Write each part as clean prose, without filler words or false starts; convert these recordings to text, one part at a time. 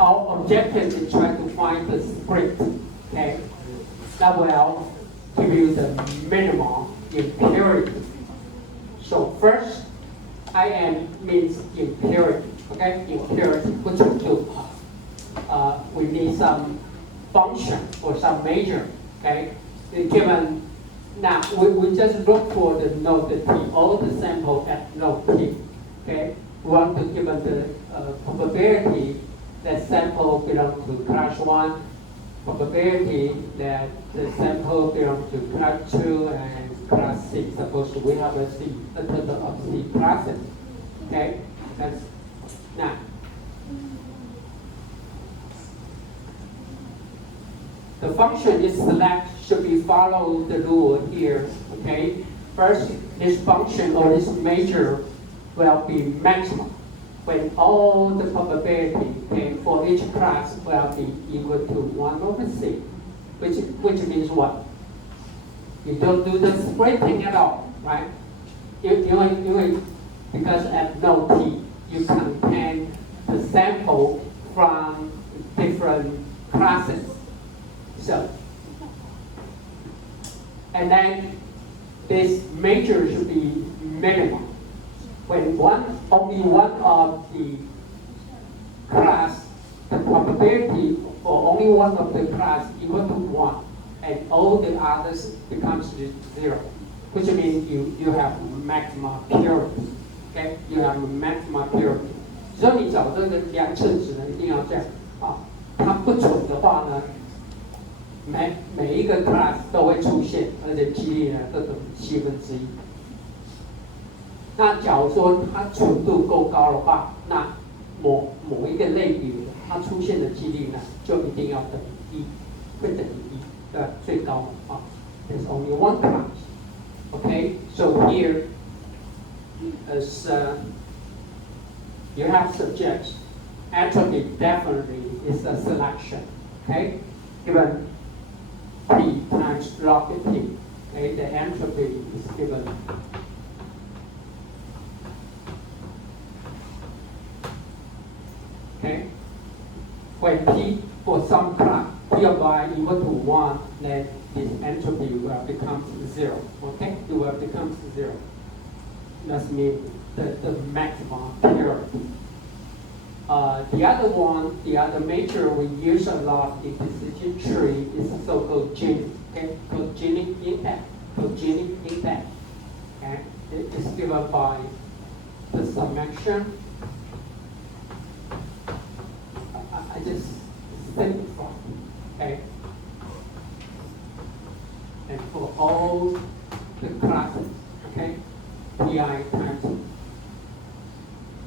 our objective is try to find the split, okay? That will give you the minimum impurity. So first, IN means impurity, okay? Impurity, what to do? We need some function or some measure, okay? Given, now we just look for the node T, all the sample at node T, okay? We want to give the probability that sample belong to class 1, probability that the sample belong to class 2 and class C. Suppose we have a total of C classes, okay? That's now. The function is select should be follow the rule here, okay? First, this function or this measure will be maximum when all the probability, okay, for each class will be equal to 1 over C, which means what? You don't do the splitting at all, right? Because at node T, you contain the sample from different classes. So, and then this measure should be minimum. When only one of the class, the probability for only one of the class equal to 1, and all the others becomes 0, which means you have maximum purity. Okay, you have maximum purity. 所以你找这个量测值呢，一定要这样啊。它不准的话呢，每一个 class 都会出现，而且几率呢都等于1/7。那假如说它纯度够高的话，那某一个类别它出现的几率呢，就一定要等于1，会等于1的最高啊。There's only one class. Okay, so here as you have subjects, entropy definitely is a selection. Okay, given P times log T, okay, the entropy is given. Okay, when P for some class P of y equal to 1, then this entropy will become 0. Okay, it will become 0. That means the maximum purity. The other measure we use a lot in decision tree is so-called gene, okay, called genic impact. Okay, it is given by the summation. I just simplify, okay, and for all the classes, okay, pi times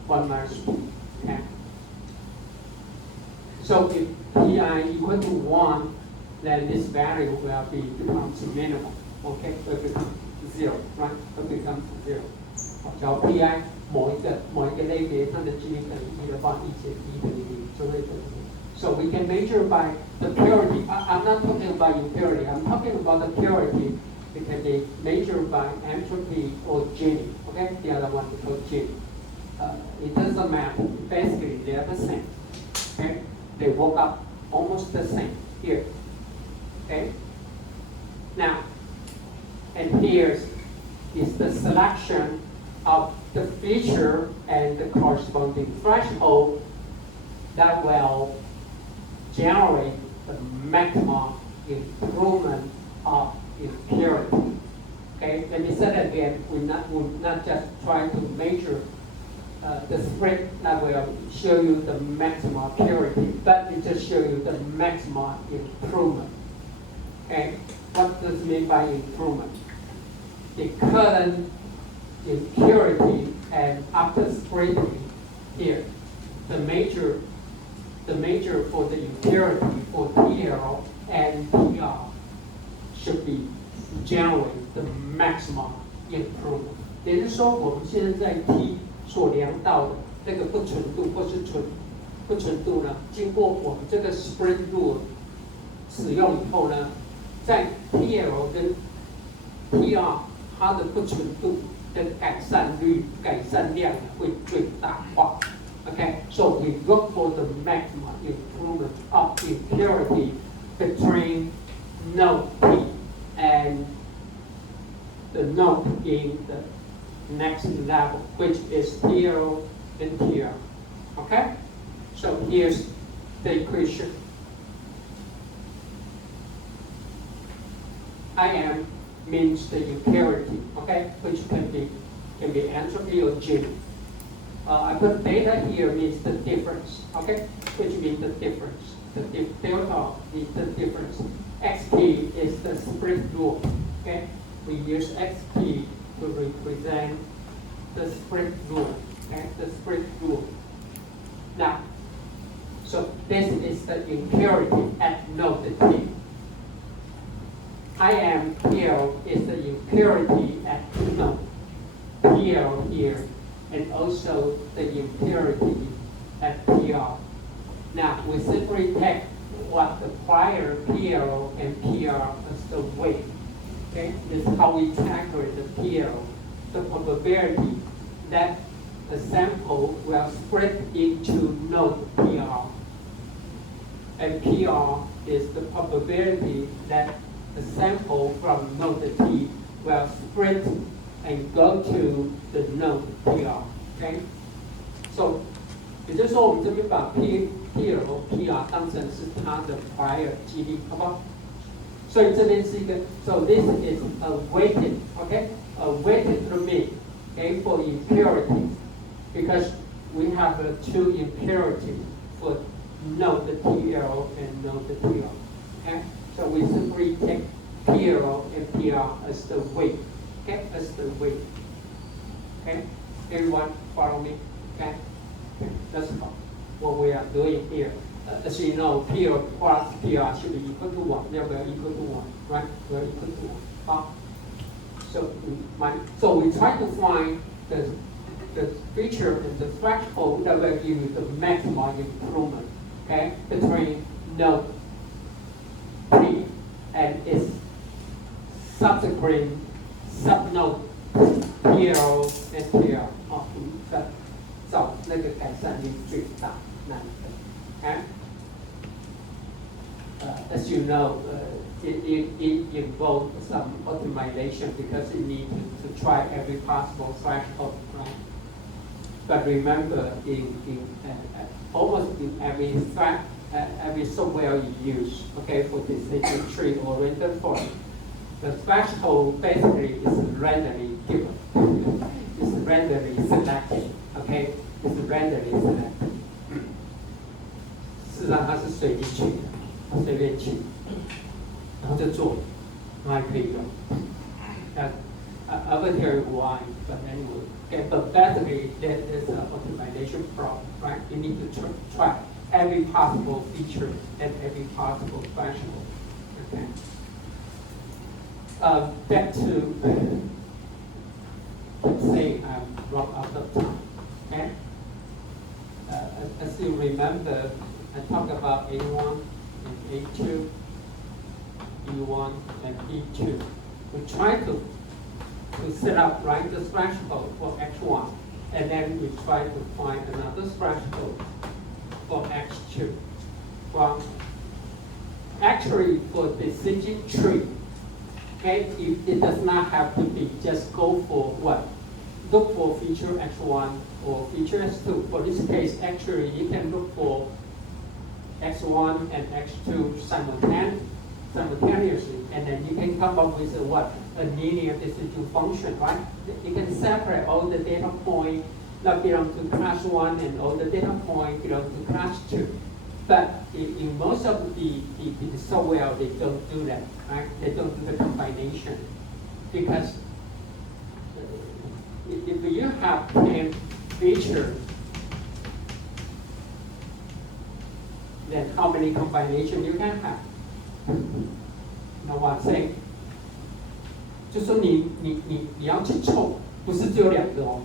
1 minus 2, okay. So if pi equal to 1, then this value will becomes minimum, okay, will become 0, right? Will become 0. 只要 pi 某一个类别它的几率等于1的话，1减1等于0就会等于0。So we can measure by the purity. I'm not talking about impurity. I'm talking about the purity. It can be measured by entropy or Gini. Okay, the other one is called Gini. It doesn't matter. Basically, they are the same. Okay, they work up almost the same here. Okay. Now, and here is the selection of the feature and the corresponding threshold that will generate the maximum improvement of impurity. Okay, let me say that again. We're not just trying to measure the spread that will show you the maximum purity, but it just show you the maximum improvement. Okay, what does it mean by improvement? The current impurity and after spreading here, the measure for the impurity for TL and PR should be generate the maximum improvement. 也就是说，我们现在在 T 所量到的那个不纯度或是不纯度呢，经过我们这个 spread rule 使用以后呢，在 TL 跟 PR 它的不纯度的改善量会最大化。Okay, so we look for the maximum improvement of impurity between node P and the node in the next level, which is PL and TL. Okay, so here's the equation. IM means the impurity, okay, which can be entropy or G. I put data here means the difference, okay, which means the difference. The delta means the difference. XP is the split rule, okay. We use XP to represent the split rule, okay, the split rule. Now, so this is the impurity at node T. IM here is the impurity at node PL here, and also the impurity at PR. Now, we simply take what the prior PL and PR as the weight. Okay, this is how we calculate the PL, the probability that the sample will split into node PR. And PR is the probability that the sample from node T will split and go to the node PR. Okay, so 也就是说，我们这边把 P 和 PR 当成是它的 prior 几率，好不好？所以这边是一个 ，so this is a weighted, okay, a weighted limit, okay, for impurity, because we have two impurities for node TL and node TL. Okay, so we simply take PL and PR as the weight, okay, as the weight. Okay, everyone follow me, okay? That's what we are doing here. As you know, PL plus PR should be equal to 1. They are equal to 1, right? We are equal to 1. So we try to find the feature and the threshold that will give you the maximum improvement, okay, between node P and its subsequent subnode PL and PR. 找那个改善率最大那一个。Okay? As you know, it involves some optimization because you need to try every possible threshold, right? But remember, almost in every software you use, okay, for decision tree oriented form, the threshold basically is randomly given. It's randomly selected, okay? It's randomly selected. 事实上它是随机取的，随便取，然后就做，然后还可以用。I will tell you why, but anyway. Okay, but basically there's an optimization problem, right? You need to try every possible feature and every possible threshold. Okay. Back to let's say I'm run out of time. Okay. As you remember, I talked about A1 and A2, E1 and E2. We try to set up right the threshold for X1, and then we try to find another threshold for X2. Well, actually for decision tree, okay, it does not have to be just go for what? Look for feature X1 or feature X2. For this case, actually you can look for X1 and X2 simultaneously, and then you can come up with what? A linear decision function, right? You can separate all the data points that belong to class 1 and all the data points belong to class 2. But in most of the software, they don't do that, right? They don't do the combination. Because if you have 10 features, then how many combinations you can have? You know what I'm saying? 就说你要去凑，不是只有两个哦。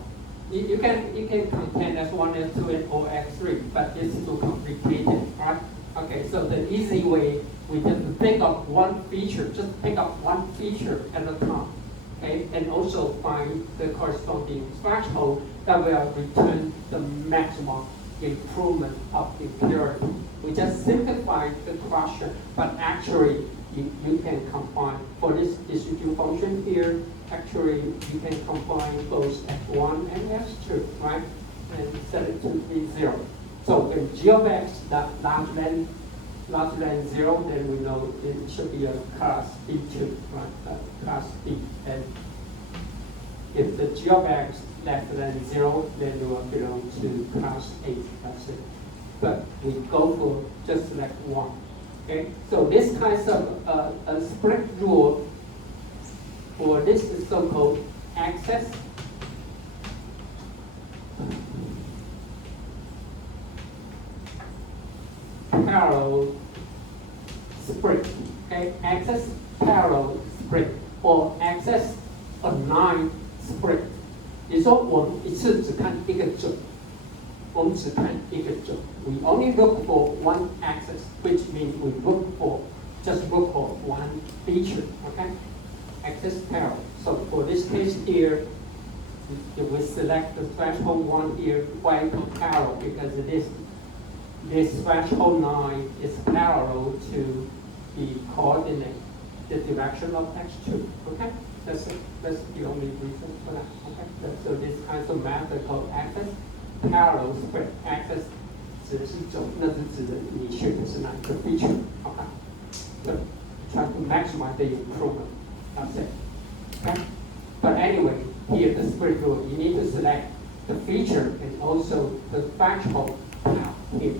You can contain S1, S2, and or X3, but it's too complicated, right? Okay, so the easy way we just pick up one feature, just pick up one feature at a time, okay, and also find the corresponding threshold that will return the maximum improvement of impurity. We just simplify the question, but actually you can combine, for this distributive function here, actually you can combine both x1 and x2, right? And set it to be 0. So when g of x larger than 0, then we know it should be a class B2, right? Class B. And if the g of x less than 0, then it will belong to class A. That's it. But we go for just select 1. Okay? So this kind of a split rule, or this is so-called access parallel split. Okay? Access parallel split, or access align split. 也就是说，我们一次只看一个准，我们只看一个准。We only look for one axis, which means we just look for one feature. Okay, axis parallel. So for this case here, if we select the threshold 1 here, why parallel? Because this threshold 9 is parallel to the coordinate, the direction of x2. Okay. That's the only reason for that. Okay. So this kind of method called access parallel split. Access 指的是走，那是指的你选的是哪一个 feature. Okay. So try to maximize the improvement. That's it. Okay. But anyway, here the split rule, you need to select the feature and also the threshold here.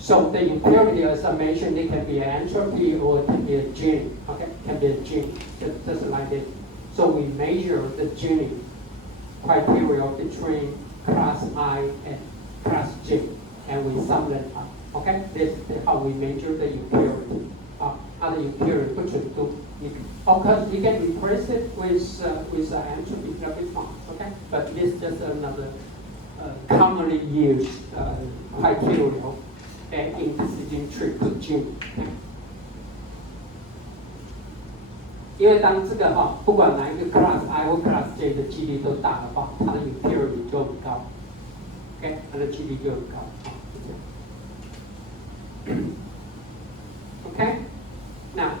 So the impurity, as I mentioned, it can be an entropy or it can be a gene. Okay, it can be a gene, just like this. So we measure the gene criteria between class I and class G, and we sum them up. Okay, this is how we measure the impurity. Other impurity, of course, you can replace it with entropy, that'll be fine. Okay, but this is just another commonly used criteria. In decision tree 的 gene， 因为当这个不管哪一个 class I 或 class J 的几率都大的话，它的 impurity 就很高 ，OK， 它的几率就很高。Okay, now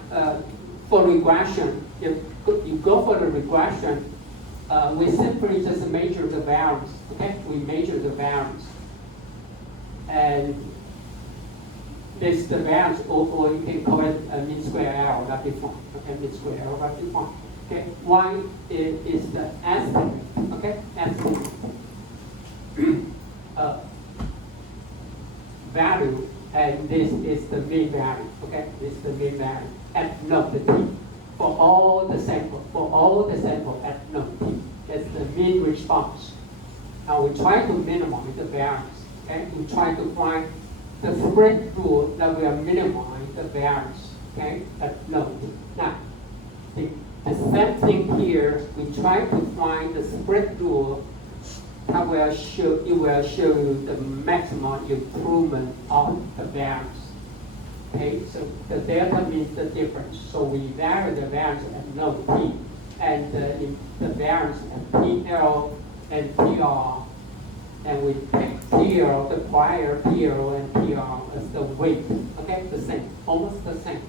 for regression, if you go for the regression, we simply just measure the variance. Okay, we measure the variance, and this the variance, or you can call it a mean square error, that'd be fine. Okay, mean square error, that'd be fine. Okay, y is the estimate. Okay, estimate value, and this is the mean value. Okay, this is the mean value at node t for all the sample. For all the sample at node t, that's the mean response. Now we try to minimize the variance. Okay, we try to find the spread rule that will minimize the variance, okay, at node. Now, the same thing here, we try to find the spread rule that will show you the maximum improvement of the variance. Okay, so the delta means the difference. So we vary the variance at node T, and the variance at PL and PR. And we take PL, the prior PL and PR as the weight. Okay, the same, almost the same.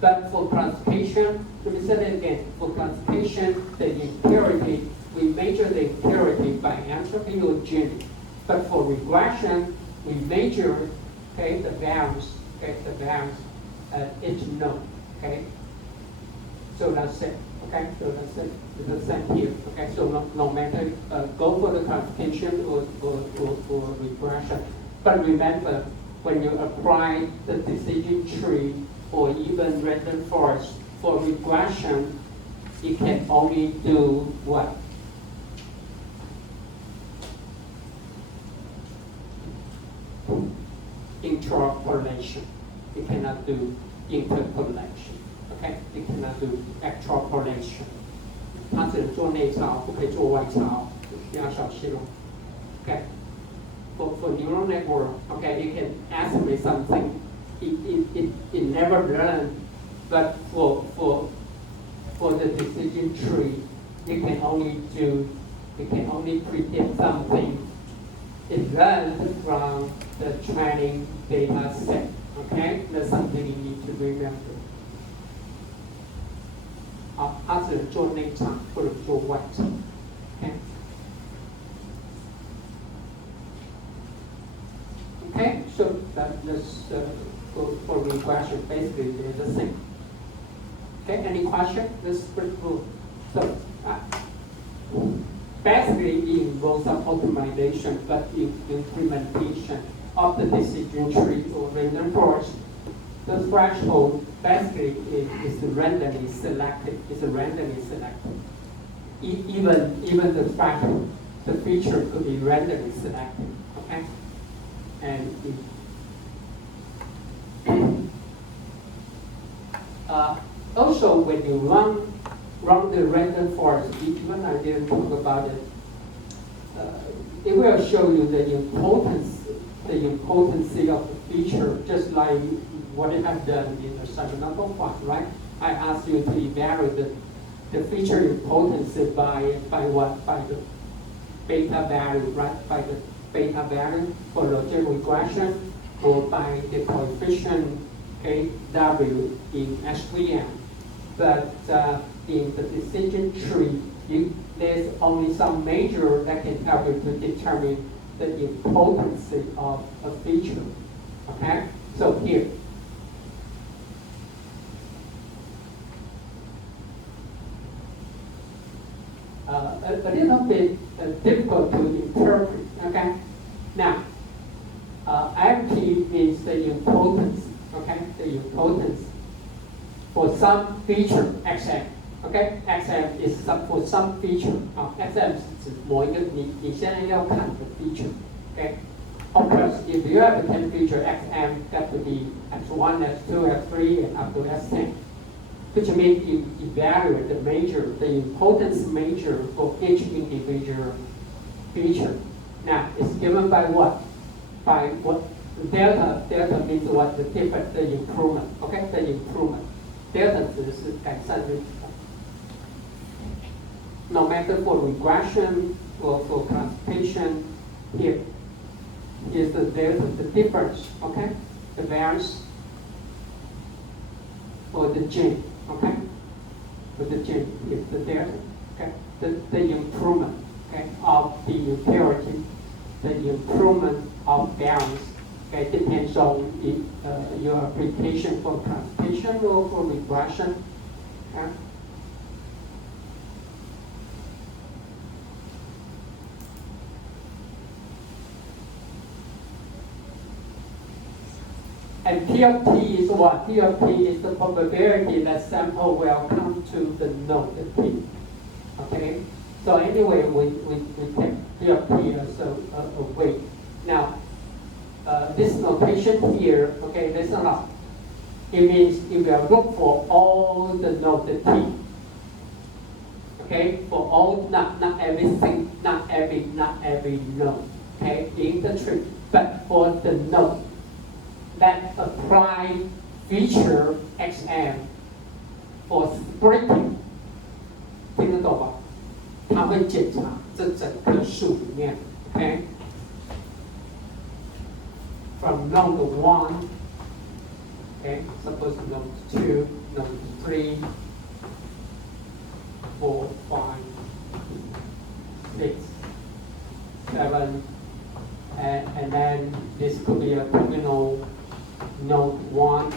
But for classification, let me say it again. For classification, the impurity, we measure the impurity by entropy or gene. But for regression, we measure, okay, the variance, at each node. Okay, so that's it. Okay, so that's it. It's the same here. Okay, so no matter go for the classification or regression. But remember, when you apply the decision tree or even random forest for regression, you can only do what? Interpolation. You cannot do interpolation. Okay, you cannot do extrapolation. 它只能做内超，不可以做外超，要小心哦。Okay, for neural network, okay, you can estimate something. It never learn, but for for the decision tree, you can only predict something it learned from the training data set. Okay, that's something you need to remember. 好，它只能做内场或者做外场。Okay. Okay, so let's go for regression. Basically, they're the same. Okay, any question? Let's first move. So, basically, it involves some optimization, but in implementation of the decision tree or random forest, the threshold basically is randomly selected. It's randomly selected. Even the threshold, the feature could be randomly selected. Okay. And also, when you run the random forest, even I didn't talk about it, it will show you the importancy of the feature, just like what it has done in the fundamental part, right? I asked you to evaluate the feature importance by what? By the beta value, right? By the beta value for logistic regression, or by the coefficient KW in SVM. But in the decision tree, there's only some measure that can help you to determine the importance of a feature. Okay? So here. A little bit difficult to interpret. Okay? Now, IMT means the importance. Okay? The importance for some feature XM. Okay? XM is for some feature. XM 是指某一个你现在要看的 feature. Okay? Of course, if you have a 10 feature XM, that would be X1, X2, X3, and up to S10. Which means you evaluate the measure, the importance measure for each individual feature. Now, it's given by what? By what? Delta. Delta means what? The difference, the improvement. Okay, the improvement. Delta 指的是改善率。No matter for regression or for classification, here's the delta, the difference. Okay, the variance for the gene. Okay, for the gene is the delta. Okay, the improvement. Okay, of the utility, the improvement of variance. Okay, depends on your application for classification or for regression. Okay. And P of T is what? P of T is the probability that sample will come to the node T. Okay? So anyway, we take P of T as a weight. Now, this notation here, okay, listen up. It means you will look for all the node T. Okay? For all, not everything, not every node. Okay? In the tree. But for the node that apply feature XM for splitting, 听得懂吧？它会检查这整棵树里面 ，OK？ From node 1, okay, suppose node 2, node 3, 4, 5, 6, 7, and then this could be a terminal node 1,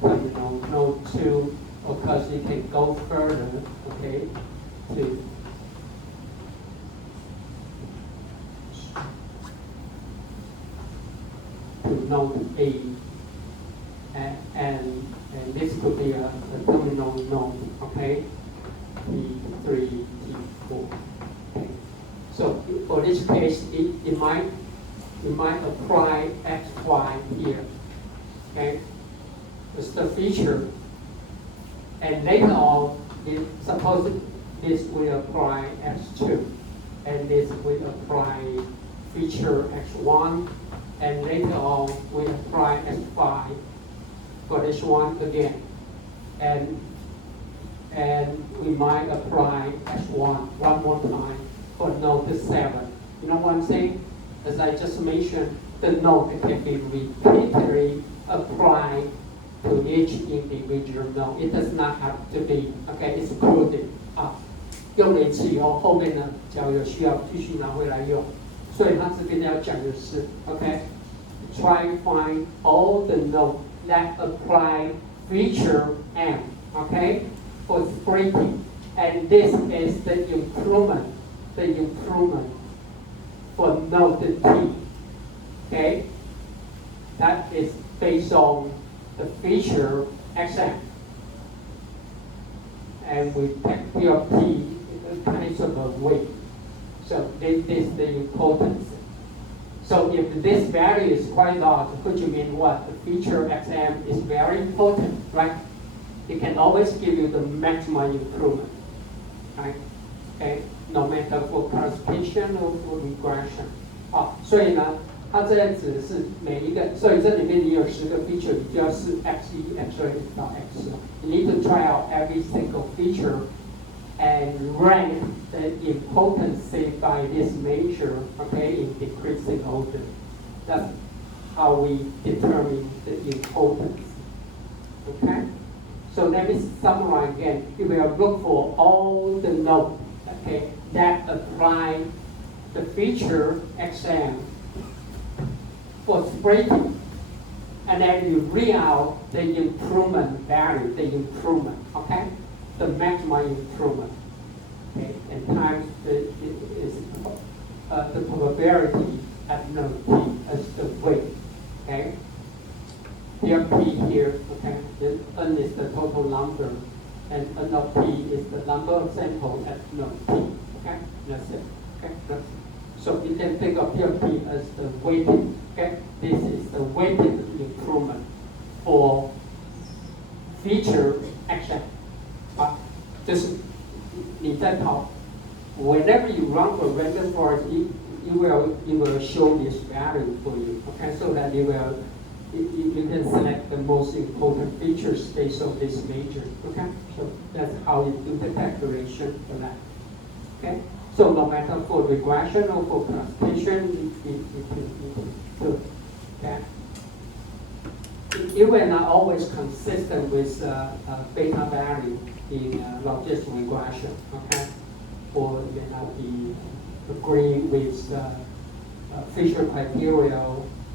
terminal node 2, because you can go further, okay, to node 8, and this could be a terminal node, okay, T3, T4. Okay. So for this case, it might apply XY here. Okay, it's the feature, and later on, suppose this will apply X2, and this will apply feature X1, and later on we apply X5 for this one again, and and we might apply S1 one more time for node 7. You know what I'm saying? As I just mentioned, the node can be repeatedly applied to each individual node. It does not have to be, okay, excluded 啊。用了一次以后，后面呢，假如有需要，继续拿回来用。所以他这边要讲的是 ，OK，try find all the nodes that apply feature M, okay, for splitting, and this is the improvement for node T, okay. That is based on the feature XM, and we take P of T kinds of a weight. So this is the importance. So if this value is quite large, which means what? The feature XM is very important, right? It can always give you the maximum improvement, right? Okay, no matter for classification or for regression. 好，所以呢，它这样指的是每一个，所以这里面你有10个 feature，你就要是 X1、X2 到 X4。You need to try out every single feature and rank the importance by this measure, okay, in decreasing order. That's how we determine the importance. Okay? So let me summarize again. We will look for all the nodes, okay, that apply the feature XM for splitting, and then you read out the improvement value, okay? The maximum improvement, okay, and times the probability at node T as the weight, okay. Here P here, okay, then N is the total number, and N of P is the number of samples at node T, okay, that's it, okay. So you can think of P of T as the weighted, okay. This is the weighted improvement for feature action. 就是你在跑 whenever you run for random forest, it will show this value for you. Okay, so that you can select the most important features based on this measure. Okay, so that's how you do the calculation for that. Okay, so no matter for regression or for classification, you can do that. It will not always consistent with beta value in logistic regression, okay? Or it may not be agree with Fisher criteria,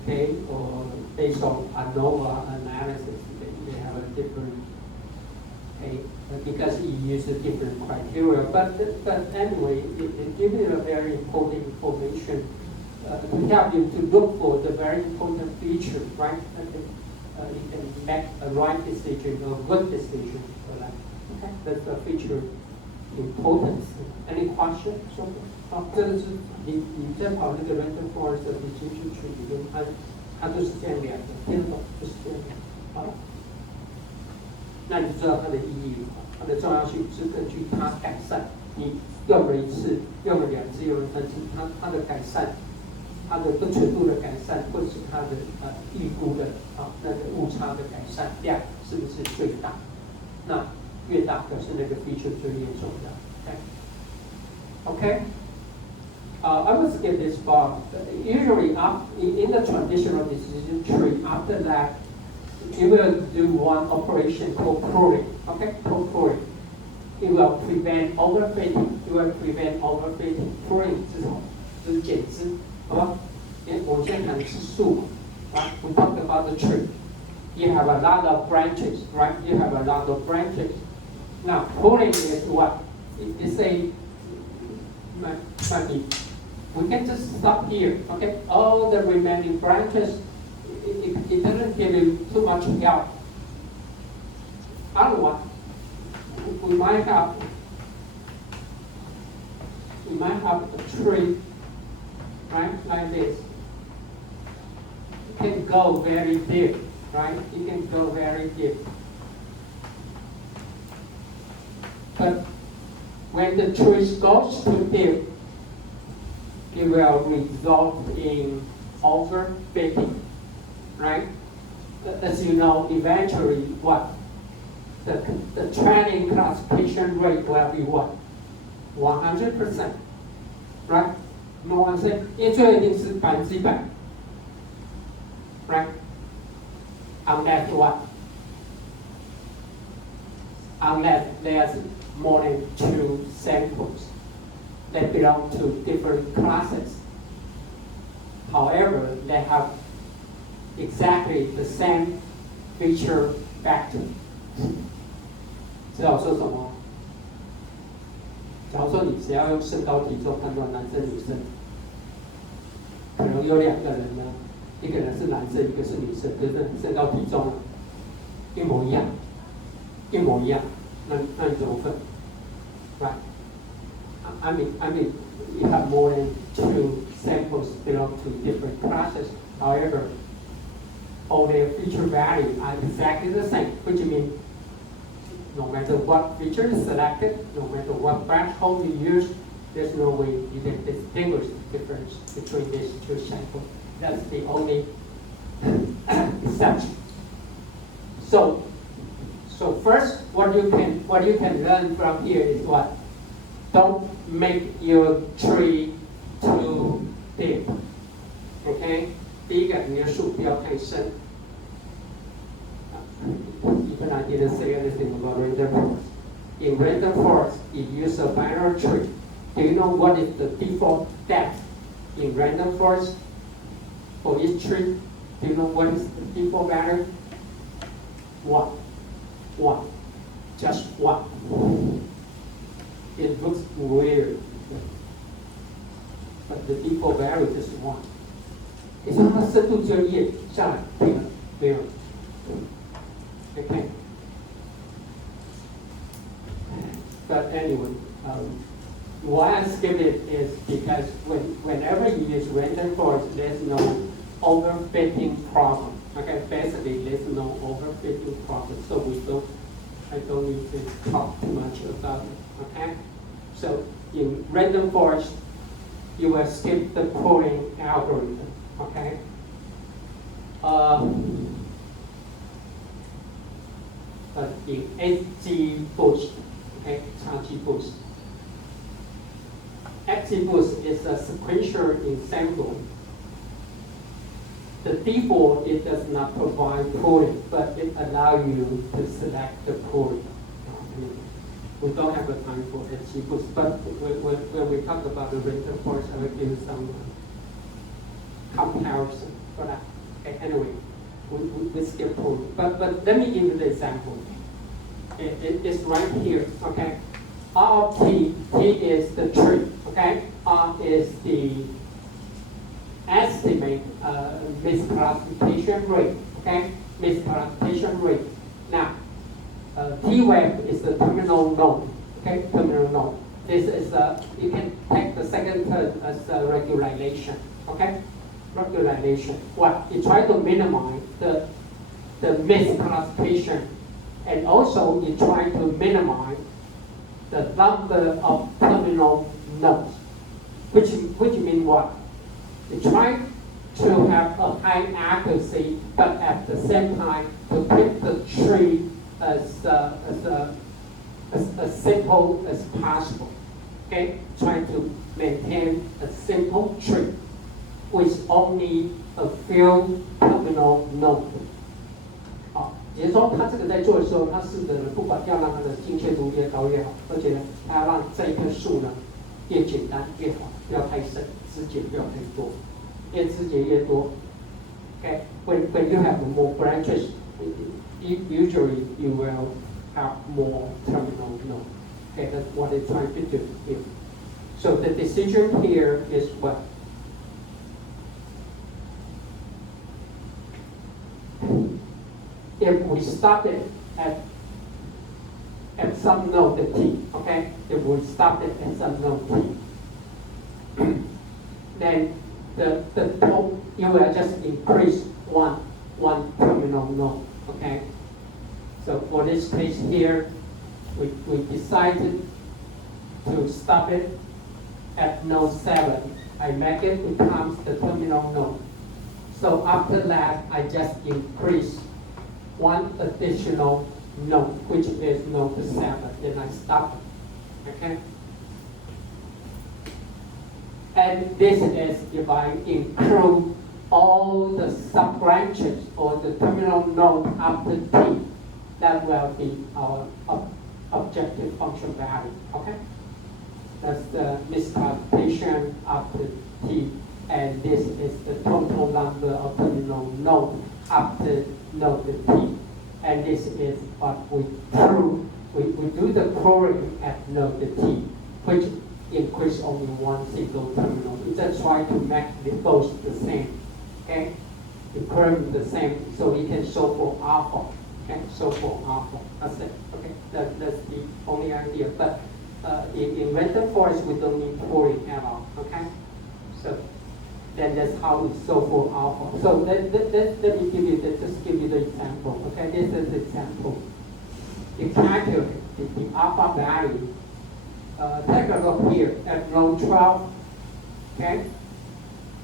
okay? Or based on ANOVA analysis, they have a different, okay? Because you use a different criteria. But anyway, it gives you a very important information to help you to look for the very important feature, right? You can make a right decision or good decision for that. Okay, that's the feature importance. Any questions? 这个是你在跑那个 random forest 的decision tree 里面，它都是这样量的，听得懂就是这样。好了，那你知道它的意义了，它的重要性是根据它改善。你用了1次，用了2次，用了3次，它的改善。它的不纯度的改善，或者是它的预估的那个误差的改善量是不是最大？那越大表示那个 feature 就越重要。Okay. I will skip this part. Usually, in the traditional decision tree, after that, you will do one operation called pruning. Okay, called pruning. It will prevent overfitting. Pruning 是什么？就是减枝。好吧，我们现在谈的是树， right? We talked about the tree. You have a lot of branches, right? You have a lot of branches. Now, pruning is what? It's a, we can just stop here, okay? All the remaining branches, it doesn't give you too much help. Otherwise, we might have a tree, right, like this. It can go very deep, right? It can go very deep. But when the tree goes too deep, it will result in overfitting, right? As you know, eventually what? the training classification rate will be what? 100%, right? No one say 因为最后一定是100%， right? Unless what? Unless there's more than 2 samples that belong to different classes. However, they have exactly the same feature factor. 知道我说什么？假如说你只要用身高体重判断男生女生，可能有2个人呢，一个人是男生，一个是女生，可是身高体重一模一样，一模一样，那你怎么分 ？Right? I mean, you have more than 2 samples belong to different classes. However, all their feature values are exactly the same, which means no matter what feature is selected, no matter what threshold you use, there's no way you can distinguish the difference between these 2 samples. That's the only exception. So first, what you can learn from here is what? Don't make your tree too deep. Okay? 第一个，你的树不要太深。Even I didn't say anything about random forest. In random forest, you use a binary tree. Do you know what is the default depth in random forest for each tree? Do you know what is the default value? 1. Just 1. It looks weird, but the default value is 1. 也就是它深度只有1下来，没有。Okay. But anyway, why I skip it is because whenever you use random forest, there's no overfitting problem. Okay, basically there's no overfitting problem, so I don't need to talk too much about it. Okay, so in random forest, you will skip the pooling algorithm. Okay. But in XG boost, okay, XG boost. XG boost is a sequential ensemble. The default, it does not provide pooling, but it allows you to select the pooling. We don't have the time for XG boost, but when we talk about the random forest, I will give you some comparison for that. Okay, anyway. We skip pooling. But let me give you the example. It's right here, okay? R of T is the tree, okay? R is the estimate misclassification rate, okay? Misclassification rate. Now, T wave is the terminal node, okay? Terminal node. This is you can take the second term as a regularization, okay? Regularization. What? You try to minimize the misclassification, and also you try to minimize the number of terminal nodes. Which means what? You try to have a high accuracy, but at the same time to keep the tree as simple as possible. Okay? Try to maintain a simple tree with only a few terminal nodes. 好，也就是说，他这个在做的时候，他试着不管要让它的精确度越高越好，而且呢，他要让这一棵树呢越简单越好，不要太深，枝节不要太多，越枝节越多。Okay, when you have more branches, usually you will have more terminal nodes. Okay, that's what it's trying to do here. So the decision here is what? If we stop it at some node T, okay? If we stop it at some node T, then you will just increase one terminal node, okay? So for this case here, we decided to stop it at node 7. I make it becomes the terminal node. So after that, I just increase one additional node, which is node 7, then I stop it, okay? And this is if I include all the sub-branches or the terminal node after t, that will be our objective function value, okay? That's the miscalculation after t, and this is the total number of terminal node after node t. And this is what we prove. We do the querying at node t, which increase only one single terminal. We just try to make it both the same. Okay? The query the same, so we can solve for alpha. Okay? Solve for alpha. That's it. Okay? That's the only idea. But in random forest, we don't need querying at all. Okay? So then that's how we solve for alpha. So let me give you the example. Okay, this is the example. You calculate the alpha value. Take a look here at node 12. Okay,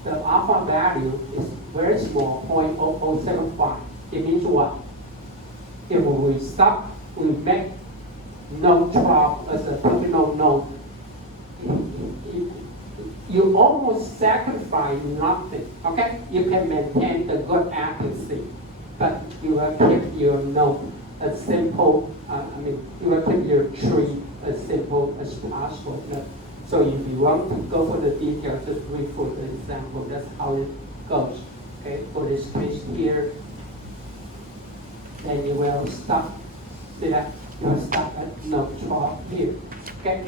the alpha value is very small, 0.0075. It means what? If we stop, we make node 12 as a terminal node. You almost sacrifice nothing, okay? You can maintain the good accuracy, but you will keep your node as simple, you will keep your tree as simple as possible. So if you want to go for the details, just read for the example. That's how it goes, okay? For this case here, then you will stop, see that? You will stop at node 12 here, okay?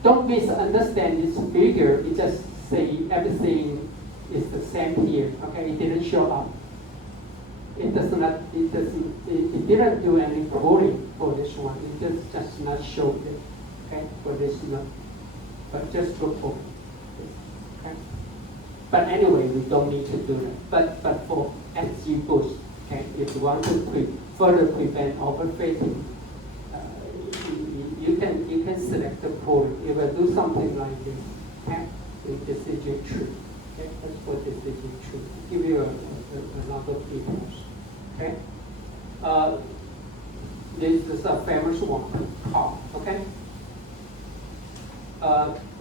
Don't misunderstand this figure. It just say everything is the same here. Okay, it didn't show up. It didn't do any coding for this one. It just not show it. Okay, for this one. But just look for it. Okay. But anyway, we don't need to do that. But for XG boost, okay, if you want to further prevent overfitting, you can select the code. You will do something like this, okay? With decision tree. Okay, that's for decision tree. Give you another details. Okay. This is a famous one called. Okay.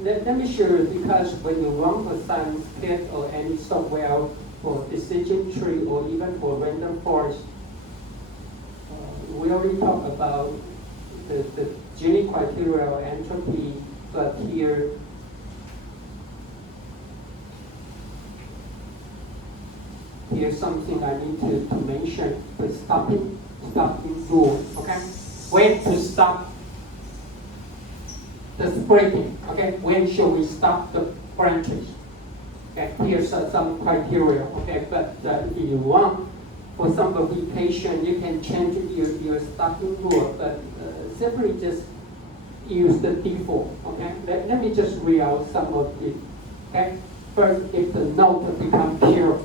Let me show you, because when you run the science kit or any software for decision tree or even for random forest, we already talked about the Gini criteria or entropy, but here's something I need to mention, the stopping rule, okay? When to stop the spreading, okay? When should we stop the branches? Okay, here's some criteria, okay? But if you want, for some application, you can change your stopping rule, but simply just use the default, okay? Let me just read out some of it, okay? First, if the node becomes pure,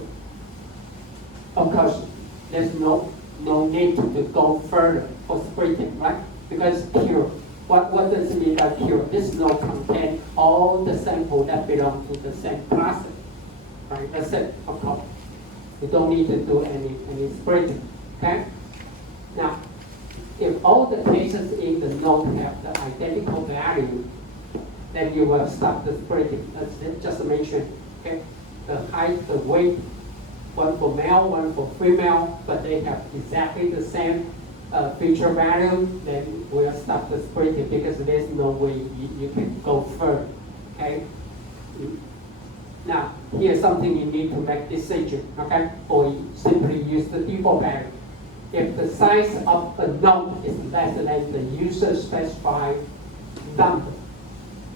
of course, there's no need to go further for splitting, right? Because pure, what does it mean by pure? This node contains all the samples that belong to the same class, right? That's it, of course. You don't need to do any splitting, okay? Now, if all the cases in the node have the identical value, then you will stop the splitting. That's just mentioned, okay? The height, the weight, one for male, one for female, but they have exactly the same feature value, then we'll stop the splitting because there's no way you can go further, okay? Now, here's something you need to make decision, okay? Or simply use the default value. If the size of a node is less than the user specified number,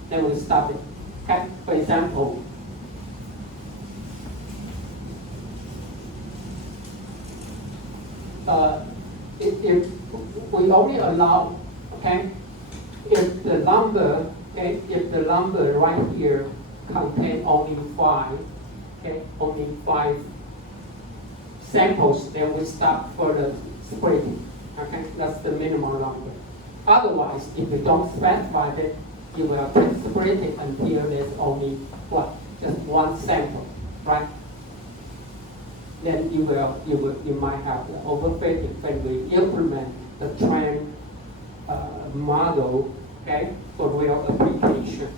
then we stop it, okay? For example, if we only allow, okay, if the number, okay, if the number right here contain only 5, okay, only 5 samples, then we stop for the splitting, okay, that's the minimum number. Otherwise, if you don't specify it, you will keep splitting until there's only what, just one sample, right? then you might have the overfitting when we implement the trend model, okay, for real application.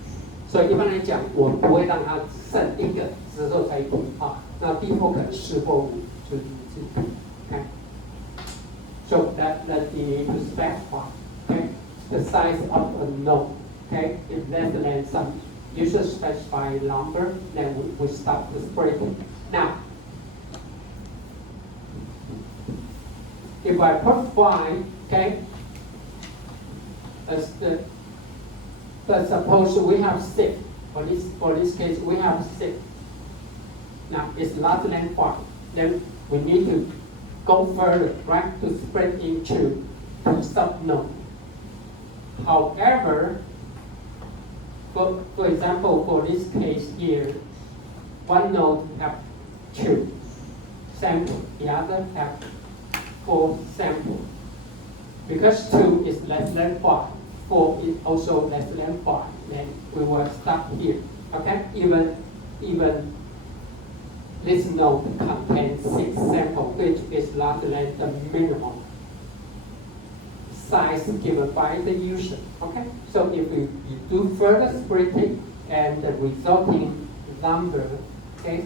所以一般来讲，我不会让它只剩一个之后才读啊，那 default 可能4或5就是这个 ，okay. So that you need to specify, okay, the size of a node, okay, if less than some user specified number, then we stop the splitting. Now, if I put 5, okay, but suppose we have 6. For this case, we have 6. Now it's less than 5. Then we need to go further, right, to split into 2 sub-nodes. However, for example, for this case here, one node have 2 samples, the other have 4 samples. Because 2 is less than 5, 4 is also less than 5, then we will stop here. Okay? Even this node contains 6 samples, which is less than the minimum size given by the user. Okay? So if we do further splitting and the resulting number, okay,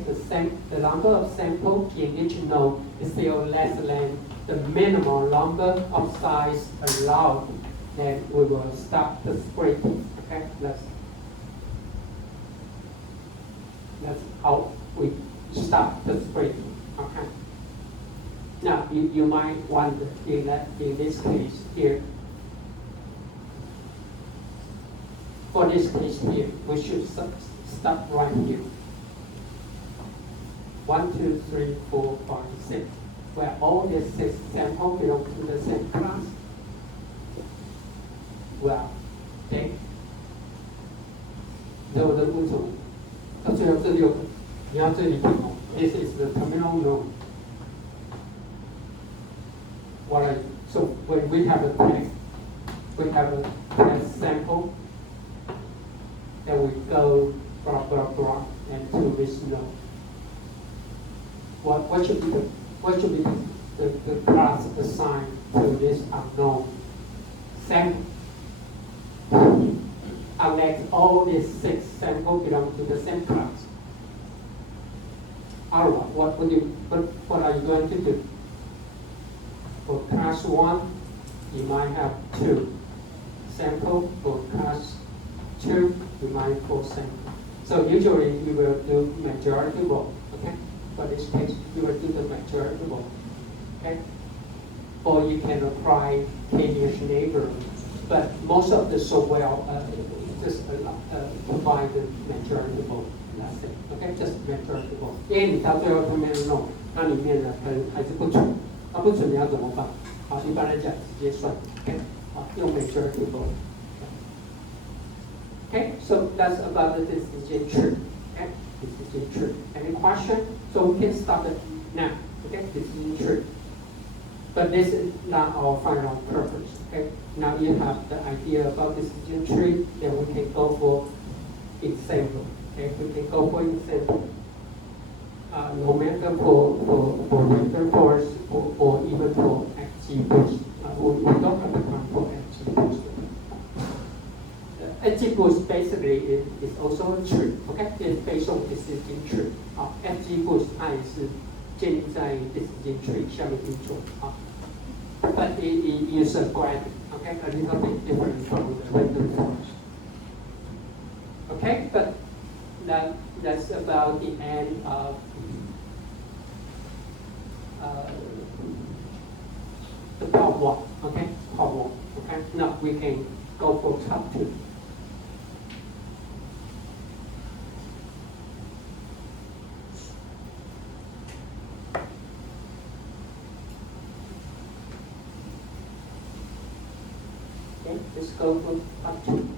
the number of samples in each node is still less than the minimum number of size allowed, then we will stop the splitting. Okay, that's how we stop the splitting. Okay. Now you might wonder in this case here. For this case here, we should stop right here. 1, 2, 3, 4, 5, 6. Where all the 6 samples belong to the same class. Well, okay. 这我的为什么？到最后这6个，你要这里听哦。This is the terminal node. What so when we have a test, we have a test sample, then we go blah blah blah and to this node. What should be the class assigned to this unknown sample? Unless all these 6 samples belong to the same class. Otherwise, what are you going to do? For class 1, you might have 2 samples. For class 2, you might have 4 samples. So usually you will do majority vote. Okay? For this case, you will do the majority vote. Okay? Or you can apply k-means neighborhood. But most of the software just provide the majority vote. That's it. Okay? Just majority vote. 因为你到最后它没有弄，那里面呢可能还是不准。那不准你要怎么办？好，一般来讲直接算。OK？ 好，用 majority vote。Okay? So that's about the decision tree. Okay? Decision tree. Any question? So we can stop it now. Okay? Decision tree. But this is not our final purpose. Okay? Now you have the idea about decision tree, then we can go for example. Okay? We can go for example. No matter for vector force or even for XG boost. We don't have the time for XG boost. XG boost basically is also a tree. Okay? It's based on decision tree. XG boost 它也是建立在 decision tree 下面运作。But it is a graphic, okay, a little bit different from the vector force. Okay, but that's about the end of the part 1. Okay, part 1. Okay, now we can go for part 2. Okay, let's go for part 2.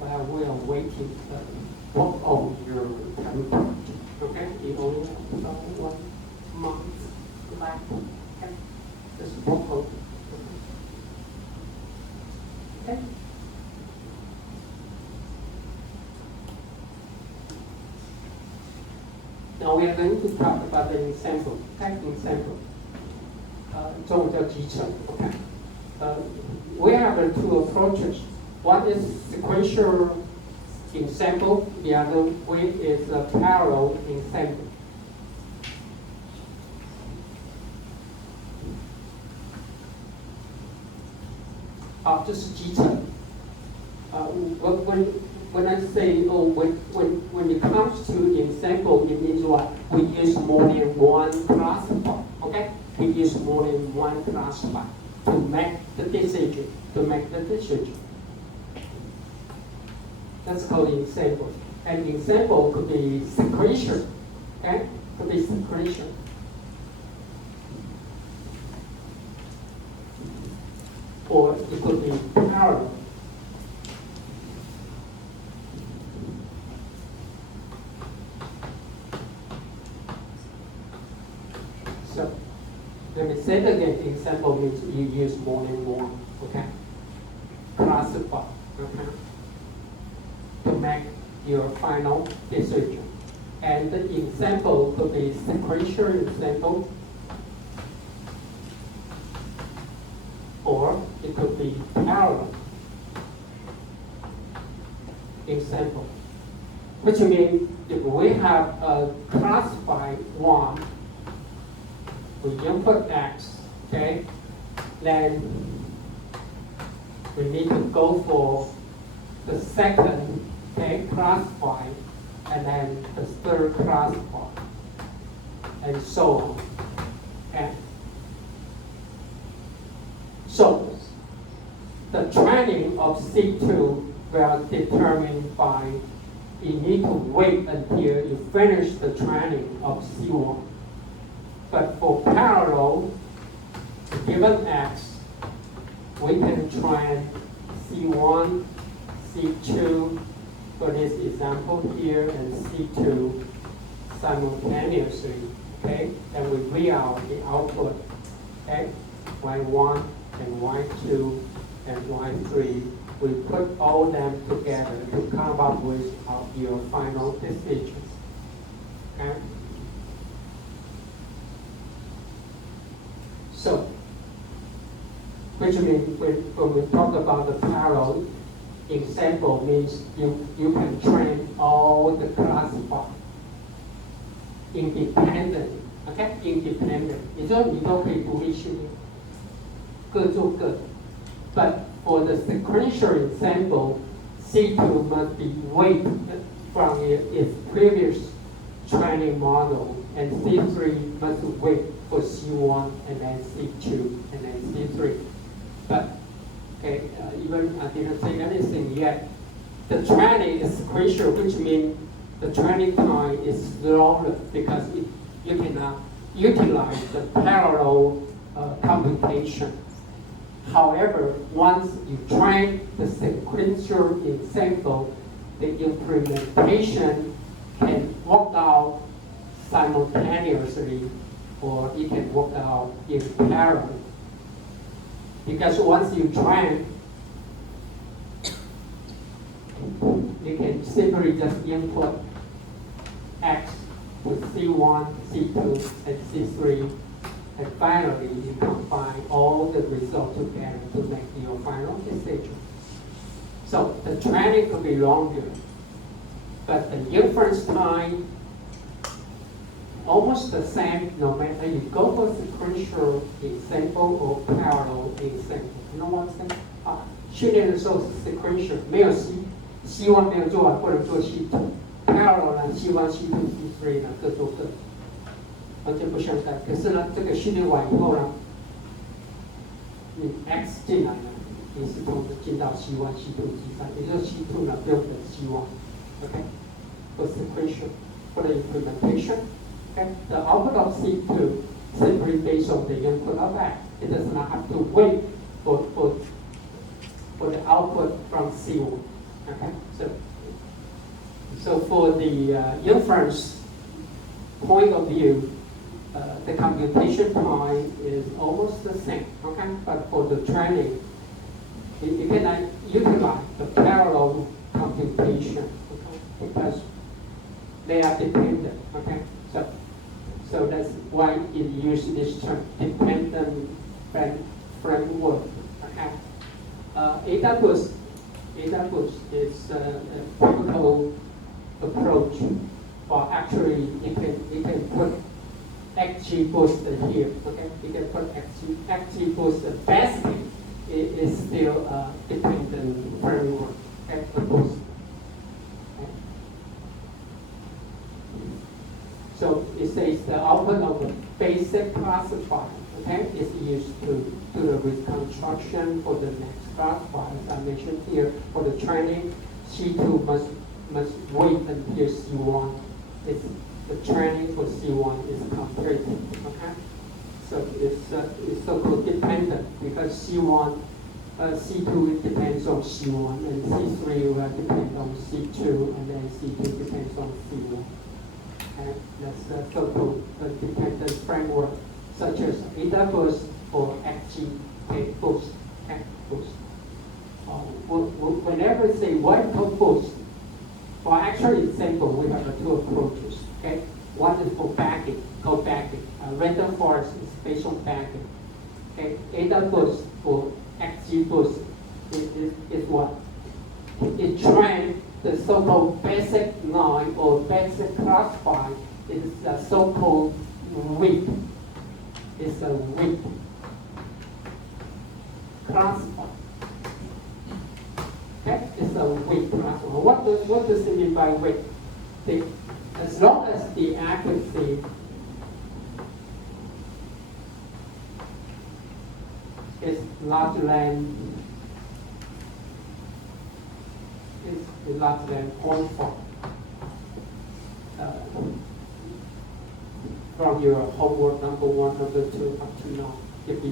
But I will waiting work on your temper. Okay, you only have about 1 month left. Okay, just work on. Okay. Now we are going to talk about the example. Okay, example. 中文叫集成. Okay. We have two approaches. One is sequential ensemble. The other way is a parallel ensemble. 好，这是集成。When I say, oh, when it comes to ensemble, it means what? We use more than one classifier. Okay? We use more than one classifier to make the decision. That's called ensemble. And ensemble could be sequential. Okay? Could be sequential. Or it could be parallel. So, let me say it again. Example means you use more than one, okay? Classify, okay? To make your final decision. And the example could be sequential example, or it could be parallel example. Which means if we have a classified one, we input X, okay, then we need to go for the second, okay, classify, and then the third classify, and so on. Okay. So the training of C2 will determined by you need to wait until you finish the training of C1. But for parallel, given X, we can train C1, C2 for this example here, and C2 simultaneously, okay? And we read out the output, okay? Y1 and Y2 and Y3. We put all them together to come up with your final decision, okay? So, which means when we talk about the parallel example means you can train all the classifier independent, okay? Independent. 也就是你都可以独立训练，各做各的。But for the sequential example, C2 must be weighted from its previous training model, and C3 must wait for C1 and then C2 and then C3. But okay, even I didn't say anything yet. The training is sequential, which means the training time is slower because you cannot utilize the parallel computation. However, once you train the sequential example, the implementation can work out simultaneously, or it can work out in parallel. Because once you train, you can simply just input X with C1, C2, and C3, and finally you combine all the results together to make your final decision. So the training could be longer, but the inference time almost the same no matter you go for sequential example or parallel example. You know what I'm saying? 训练的时候是 sequential， 没有 C1 没有做完，不能做 C2。parallel 呢 C1、C2、C3 呢各做各，完全不相干。可是呢，这个训练完以后呢，你 X 进来了，你是同时进到 C1、C2、C3， 也就是 C2 呢不用等 C1。Okay，for sequential for the implementation. Okay? The output of C2 simply based on the input of X. It does not have to wait for the output from C1. Okay? So the inference point of view, the computation time is almost the same, okay? But for the training, you cannot utilize the parallel computation, okay? Because they are dependent, okay? So that's why it uses this term, dependent framework, okay? AWS is a typical approach, but actually you can put XGBoost here, okay? You can put XGBoost. Basically, it is still a dependent framework, XGBoost. Okay? So it says the output of the basic classifier, okay, is used to do the reconstruction for the next classifier. As I mentioned here, for the training, C2 must wait until C1 is the training for C1 is completed. Okay, so it's so-called dependent because C2 depends on C1 and C3 will depend on C2 and then C2 depends on C1. Okay, that's the so-called dependent framework, such as AWS or XGBoost. Whenever you say vertical boost, well, actually it's simple. We have two approaches. Okay, one is for backing, called backing. Random forest is based on backing. Okay, AWS or XGBoost is what? It trains the so-called basic line or basic classifier. It is a so-called weak. It's a weak classifier. Okay, it's a weak classifier. What does it mean by weak? As long as the accuracy is larger than 0.4. From your homework number 1, number 2 up to now, if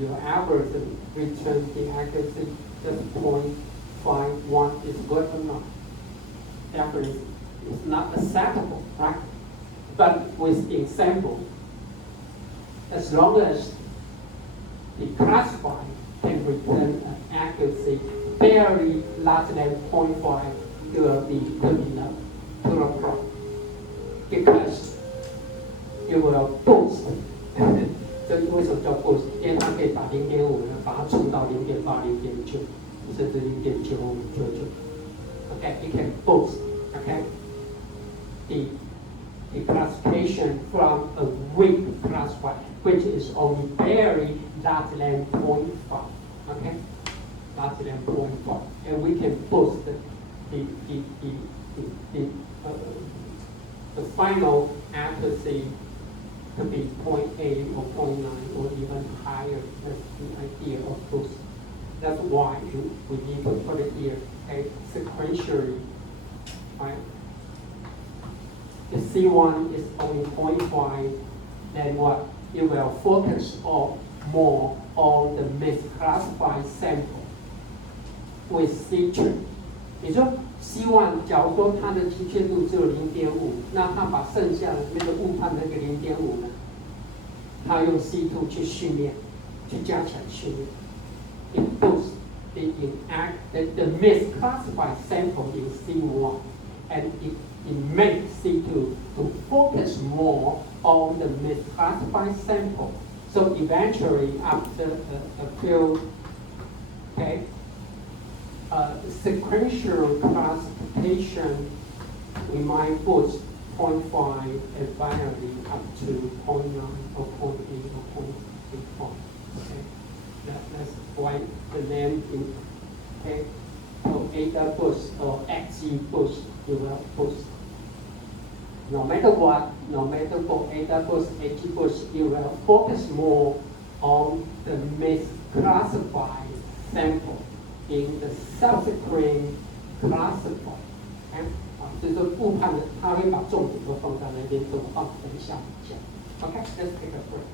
your algorithm returns the accuracy just 0.51 is good enough. Definitely it's not acceptable, right? But with example, as long as the classifier can return an accuracy very larger than 0.5, it will be good enough to the problem. Because it will boost. 这为什么叫 boost？ 因为它可以把0.5呢，把它除到0.8、0.9，甚至0.95、99。Okay, it can boost. Okay, the classification from a weak classifier, which is only very larger than 0.5. Okay, larger than 0.5, and we can boost the final accuracy to be 0.8 or 0.9 or even higher. That's the idea of boost. That's why we need to put it here, okay, sequentially, right? If C1 is only 0.5, then what? It will focus more on the misclassified sample with C2. 也就C1，假如说它的精确度只有0.5，那它把剩下的那个误判的那个0.5呢，它用 C2 去训练，去加强训练。It boosts the misclassified sample in C1, and it makes C2 to focus more on the misclassified sample. So eventually, after a few, okay, sequential classification, we might boost 0.5 and finally up to 0.9 or 0.8 or 0.85. Okay, that's why the name is, okay, so AWS or XGBoost, you will boost. No matter what, no matter for AWS, XGBoost, you will focus more on the misclassified sample in the subsequent classifier. Okay? 所以说误判的，它会把重点都放在那边，怎么放很小很小。Okay, let's take a break.